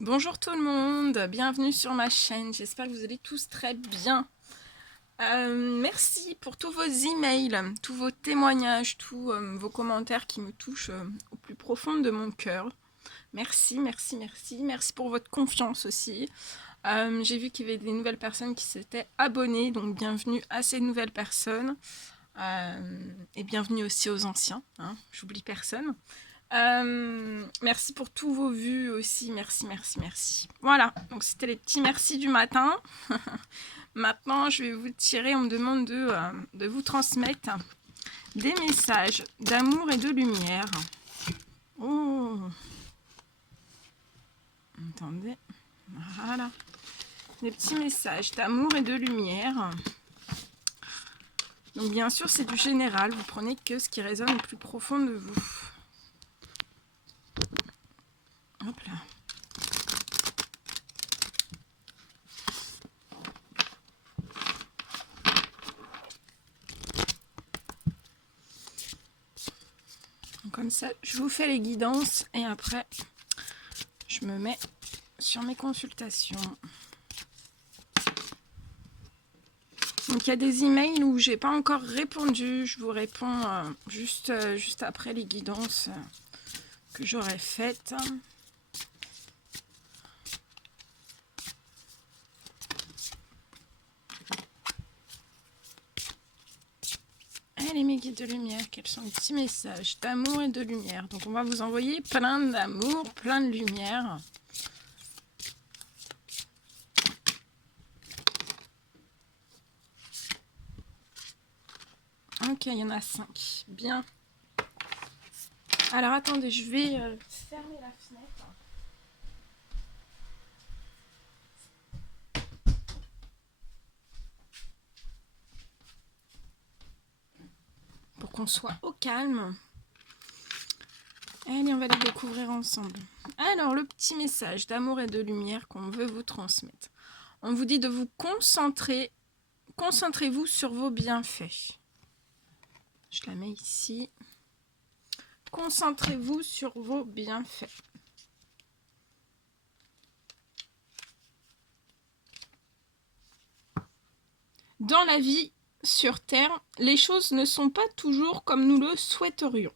Bonjour tout le monde, bienvenue sur ma chaîne, j'espère que vous allez tous très bien. Merci pour tous vos emails, tous vos témoignages, tous vos commentaires qui me touchent au plus profond de mon cœur. Merci, merci, merci, merci pour votre confiance aussi. J'ai vu qu'il y avait des nouvelles personnes qui s'étaient abonnées, donc bienvenue à ces nouvelles personnes. Et bienvenue aussi aux anciens, hein, j'oublie personne. Merci pour tous vos vues aussi, merci, merci, merci. Voilà, donc c'était les petits merci du matin. Maintenant, je vais vous tirer, on me demande de vous transmettre des messages d'amour et de lumière. Oh, attendez, voilà. Des petits messages d'amour et de lumière. Donc bien sûr, c'est du général, vous prenez que ce qui résonne au plus profond de vous. Hop là. Comme ça, je vous fais les guidances et après, je me mets sur mes consultations. Donc il y a des emails où j'ai pas encore répondu, je vous réponds juste après les guidances que j'aurai faites. Allez mes guides de lumière, quels sont les petits messages d'amour et de lumière. Donc on va vous envoyer plein d'amour, plein de lumière. Ok, il y en a 5. Bien. Alors attendez, je vais fermer la fenêtre. Pour qu'on soit au calme. Allez, on va les découvrir ensemble. Alors, le petit message d'amour et de lumière qu'on veut vous transmettre. On vous dit de vous concentrer. Concentrez-vous sur vos bienfaits. Je la mets ici. Concentrez-vous sur vos bienfaits. Dans la vie sur Terre, les choses ne sont pas toujours comme nous le souhaiterions.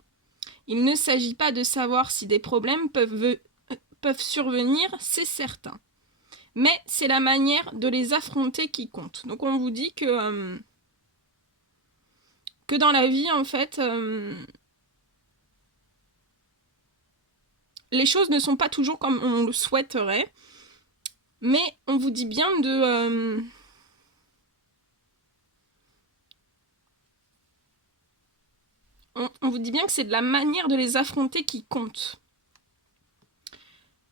Il ne s'agit pas de savoir si des problèmes peuvent survenir, c'est certain. Mais c'est la manière de les affronter qui compte. Donc on vous dit que dans la vie, en fait, les choses ne sont pas toujours comme on le souhaiterait. Mais on vous dit bien de... on vous dit bien que c'est de la manière de les affronter qui compte.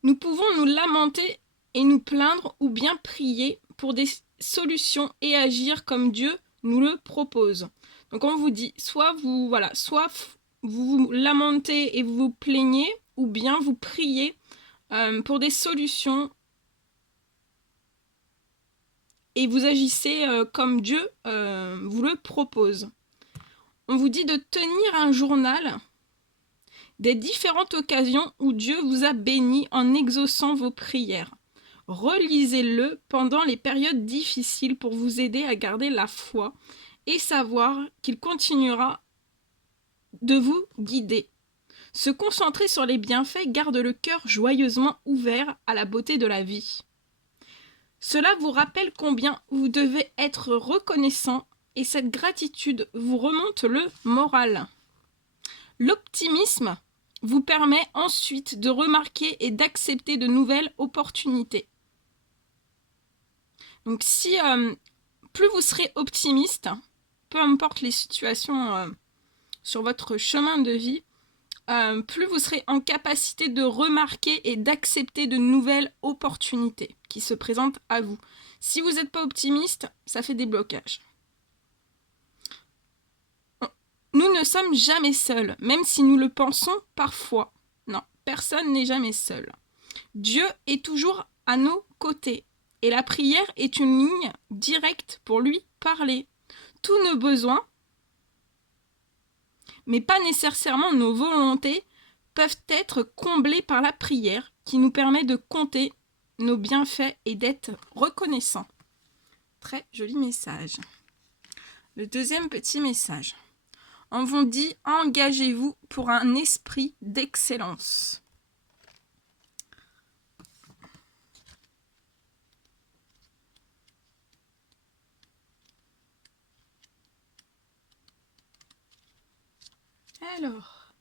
Nous pouvons nous lamenter et nous plaindre ou bien prier pour des solutions et agir comme Dieu nous le propose. Donc on vous dit, soit vous vous lamentez et vous vous plaignez, ou bien vous priez pour des solutions et vous agissez comme Dieu vous le propose. On vous dit de tenir un journal des différentes occasions où Dieu vous a béni en exaucant vos prières. Relisez-le pendant les périodes difficiles pour vous aider à garder la foi et savoir qu'il continuera de vous guider. Se concentrer sur les bienfaits garde le cœur joyeusement ouvert à la beauté de la vie. Cela vous rappelle combien vous devez être reconnaissant et cette gratitude vous remonte le moral. L'optimisme vous permet ensuite de remarquer et d'accepter de nouvelles opportunités. Donc si plus vous serez optimiste, peu importe les situations sur votre chemin de vie, plus vous serez en capacité de remarquer et d'accepter de nouvelles opportunités qui se présentent à vous. Si vous n'êtes pas optimiste, ça fait des blocages. Nous ne sommes jamais seuls, même si nous le pensons parfois. Non, personne n'est jamais seul. Dieu est toujours à nos côtés. Et la prière est une ligne directe pour lui parler. Tous nos besoins, mais pas nécessairement nos volontés, peuvent être comblés par la prière qui nous permet de compter nos bienfaits et d'être reconnaissants. Très joli message. Le deuxième petit message. On vous dit, engagez-vous pour un esprit d'excellence. Alors,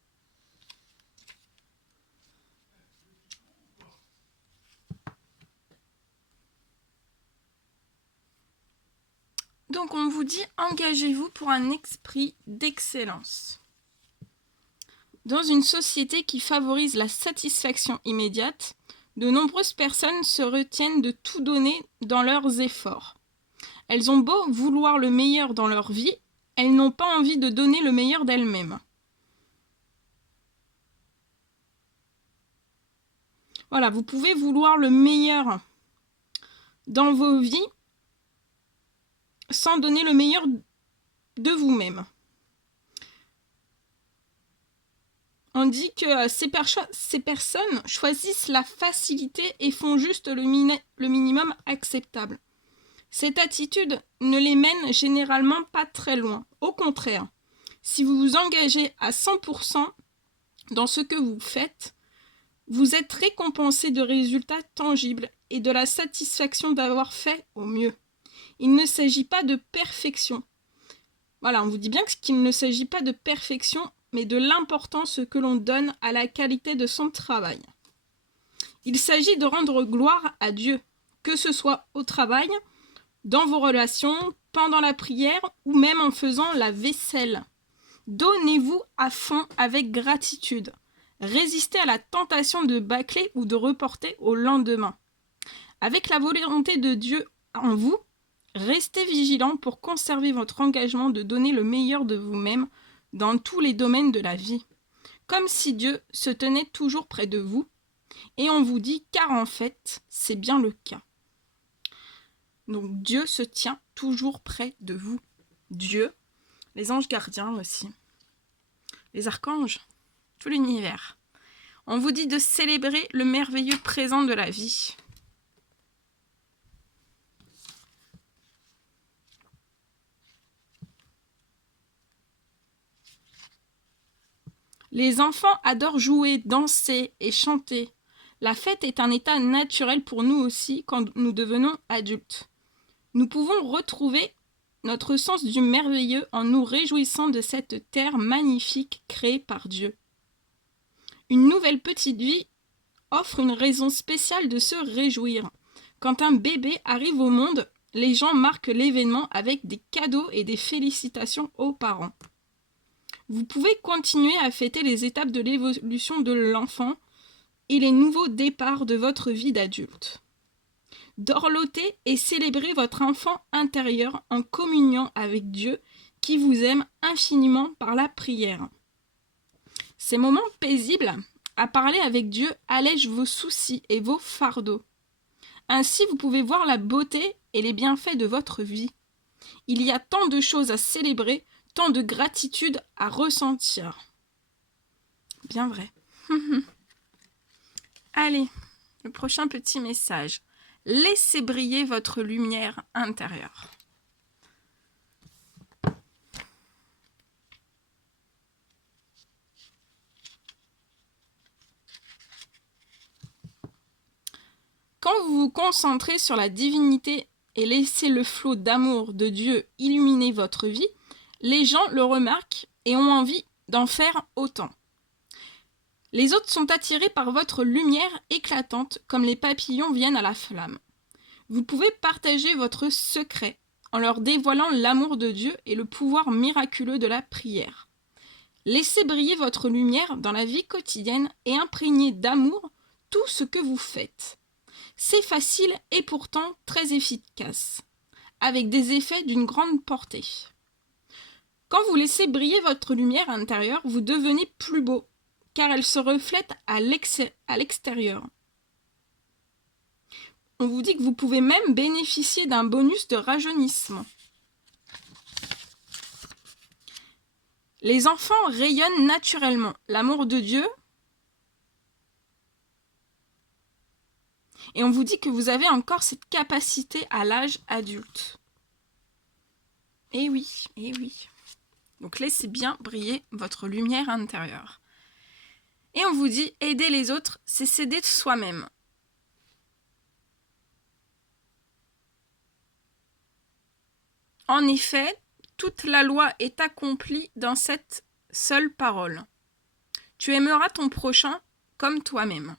donc on vous dit, engagez-vous pour un esprit d'excellence. Dans une société qui favorise la satisfaction immédiate, de nombreuses personnes se retiennent de tout donner dans leurs efforts. Elles ont beau vouloir le meilleur dans leur vie, elles n'ont pas envie de donner le meilleur d'elles-mêmes. Voilà, vous pouvez vouloir le meilleur dans vos vies sans donner le meilleur de vous-même. On dit que ces personnes choisissent la facilité et font juste le minimum acceptable. Cette attitude ne les mène généralement pas très loin. Au contraire, si vous vous engagez à 100% dans ce que vous faites, vous êtes récompensé de résultats tangibles et de la satisfaction d'avoir fait au mieux. Il ne s'agit pas de perfection. Voilà, on vous dit bien qu'il ne s'agit pas de perfection, mais de l'importance que l'on donne à la qualité de son travail. Il s'agit de rendre gloire à Dieu, que ce soit au travail, dans vos relations, pendant la prière ou même en faisant la vaisselle. Donnez-vous à fond avec gratitude. Résistez à la tentation de bâcler ou de reporter au lendemain. Avec la volonté de Dieu en vous, restez vigilant pour conserver votre engagement de donner le meilleur de vous-même dans tous les domaines de la vie, comme si Dieu se tenait toujours près de vous, et on vous dit car en fait, c'est bien le cas. Donc Dieu se tient toujours près de vous. Dieu, les anges gardiens aussi, les archanges, tout l'univers. On vous dit de célébrer le merveilleux présent de la vie. Les enfants adorent jouer, danser et chanter. La fête est un état naturel pour nous aussi quand nous devenons adultes. Nous pouvons retrouver notre sens du merveilleux en nous réjouissant de cette terre magnifique créée par Dieu. Une nouvelle petite vie offre une raison spéciale de se réjouir. Quand un bébé arrive au monde, les gens marquent l'événement avec des cadeaux et des félicitations aux parents. Vous pouvez continuer à fêter les étapes de l'évolution de l'enfant et les nouveaux départs de votre vie d'adulte. Dorloter et célébrer votre enfant intérieur en communion avec Dieu qui vous aime infiniment par la prière. Ces moments paisibles à parler avec Dieu allègent vos soucis et vos fardeaux. Ainsi, vous pouvez voir la beauté et les bienfaits de votre vie. Il y a tant de choses à célébrer, tant de gratitude à ressentir. Bien vrai. Allez, le prochain petit message. Laissez briller votre lumière intérieure. Quand vous vous concentrez sur la divinité et laissez le flot d'amour de Dieu illuminer votre vie, les gens le remarquent et ont envie d'en faire autant. Les autres sont attirés par votre lumière éclatante comme les papillons viennent à la flamme. Vous pouvez partager votre secret en leur dévoilant l'amour de Dieu et le pouvoir miraculeux de la prière. Laissez briller votre lumière dans la vie quotidienne et imprégnez d'amour tout ce que vous faites. C'est facile et pourtant très efficace, avec des effets d'une grande portée. Quand vous laissez briller votre lumière intérieure, vous devenez plus beau, car elle se reflète à l'extérieur. On vous dit que vous pouvez même bénéficier d'un bonus de rajeunissement. Les enfants rayonnent naturellement l'amour de Dieu Et on vous dit que vous avez encore cette capacité à l'âge adulte. Eh oui, eh oui. Donc laissez bien briller votre lumière intérieure. Et on vous dit, aider les autres, c'est s'aider de soi-même. En effet, toute la loi est accomplie dans cette seule parole. Tu aimeras ton prochain comme toi-même.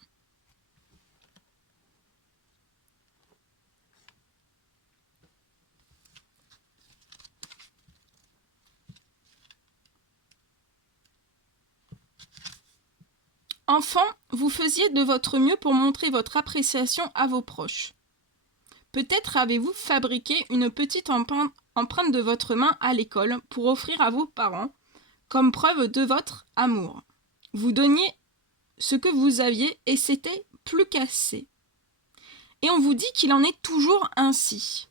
Enfant, vous faisiez de votre mieux pour montrer votre appréciation à vos proches. Peut-être avez-vous fabriqué une petite empreinte de votre main à l'école pour offrir à vos parents comme preuve de votre amour. Vous donniez ce que vous aviez et c'était plus qu'assez. Et on vous dit qu'il en est toujours ainsi.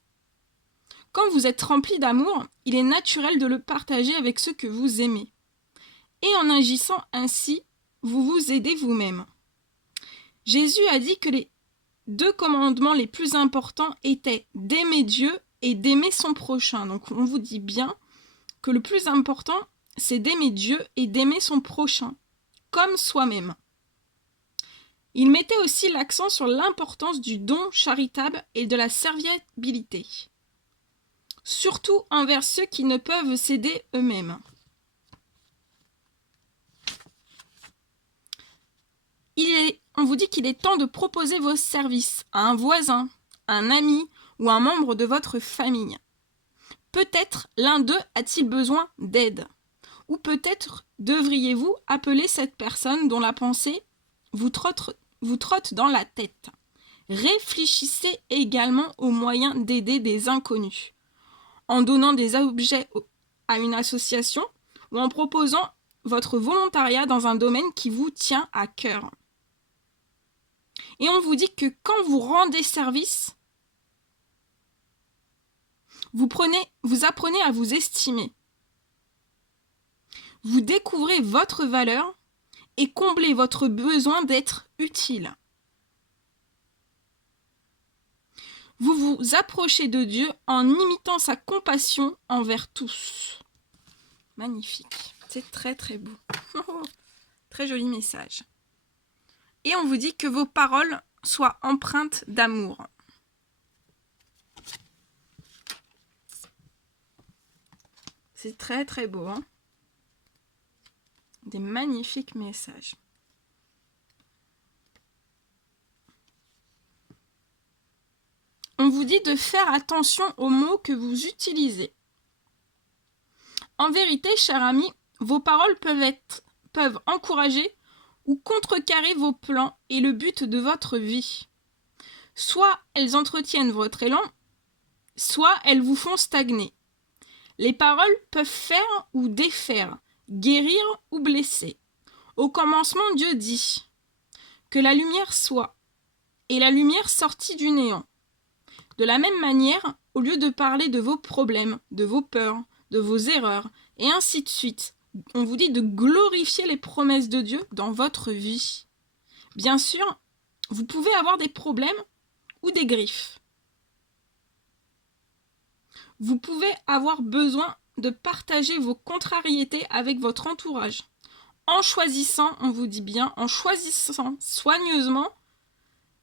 Quand vous êtes rempli d'amour, il est naturel de le partager avec ceux que vous aimez. Et en agissant ainsi, vous vous aidez vous-même. Jésus a dit que les 2 commandements les plus importants étaient d'aimer Dieu et d'aimer son prochain. Donc on vous dit bien que le plus important, c'est d'aimer Dieu et d'aimer son prochain, comme soi-même. Il mettait aussi l'accent sur l'importance du don charitable et de la serviabilité, surtout envers ceux qui ne peuvent s'aider eux-mêmes. On vous dit qu'il est temps de proposer vos services à un voisin, un ami ou un membre de votre famille. Peut-être l'un d'eux a-t-il besoin d'aide. Ou peut-être devriez-vous appeler cette personne dont la pensée vous trotte dans la tête. Réfléchissez également aux moyens d'aider des inconnus, en donnant des objets à une association ou en proposant votre volontariat dans un domaine qui vous tient à cœur. Et on vous dit que quand vous rendez service, vous apprenez à vous estimer. Vous découvrez votre valeur et comblez votre besoin d'être utile. Vous vous approchez de Dieu en imitant sa compassion envers tous. Magnifique. C'est très très beau. Très joli message. Et on vous dit que vos paroles soient empreintes d'amour. C'est très très beau, hein? Des magnifiques messages. On vous dit de faire attention aux mots que vous utilisez. En vérité, cher ami, vos paroles peuvent encourager ou contrecarrer vos plans et le but de votre vie. Soit elles entretiennent votre élan, soit elles vous font stagner. Les paroles peuvent faire ou défaire, guérir ou blesser. Au commencement, Dieu dit que la lumière soit, et la lumière sortit du néant. De la même manière, au lieu de parler de vos problèmes, de vos peurs, de vos erreurs, et ainsi de suite, on vous dit de glorifier les promesses de Dieu dans votre vie. Bien sûr, vous pouvez avoir des problèmes ou des griefs. Vous pouvez avoir besoin de partager vos contrariétés avec votre entourage. En choisissant, on vous dit bien, en choisissant soigneusement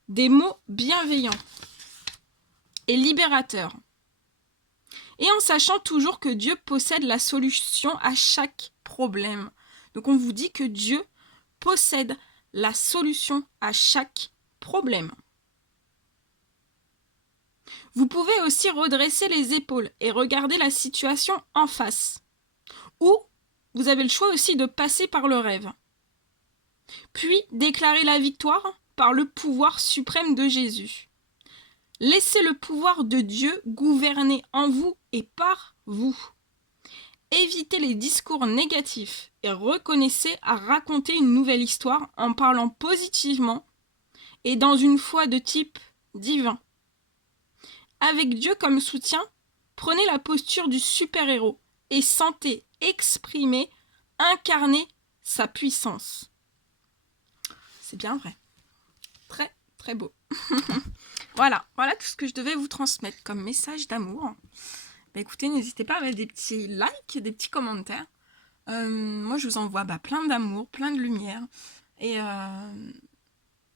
des mots bienveillants et libérateurs. Et en sachant toujours que Dieu possède la solution à chaque problème. Donc on vous dit que Dieu possède la solution à chaque problème. Vous pouvez aussi redresser les épaules et regarder la situation en face. Ou vous avez le choix aussi de passer par le rêve. Puis déclarer la victoire par le pouvoir suprême de Jésus. Laissez le pouvoir de Dieu gouverner en vous et par vous. Évitez les discours négatifs et reconnaissez à raconter une nouvelle histoire en parlant positivement et dans une foi de type divin. Avec Dieu comme soutien, prenez la posture du super-héros et sentez exprimer, incarner sa puissance. C'est bien vrai. Très, très beau. Voilà tout ce que je devais vous transmettre comme message d'amour. Bah, écoutez, n'hésitez pas à mettre des petits likes, des petits commentaires. Moi, je vous envoie plein d'amour, plein de lumière et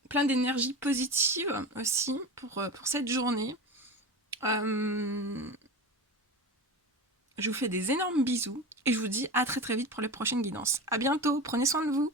plein d'énergie positive aussi pour cette journée. Je vous fais des énormes bisous et je vous dis à très vite pour les prochaines guidances. À bientôt, prenez soin de vous.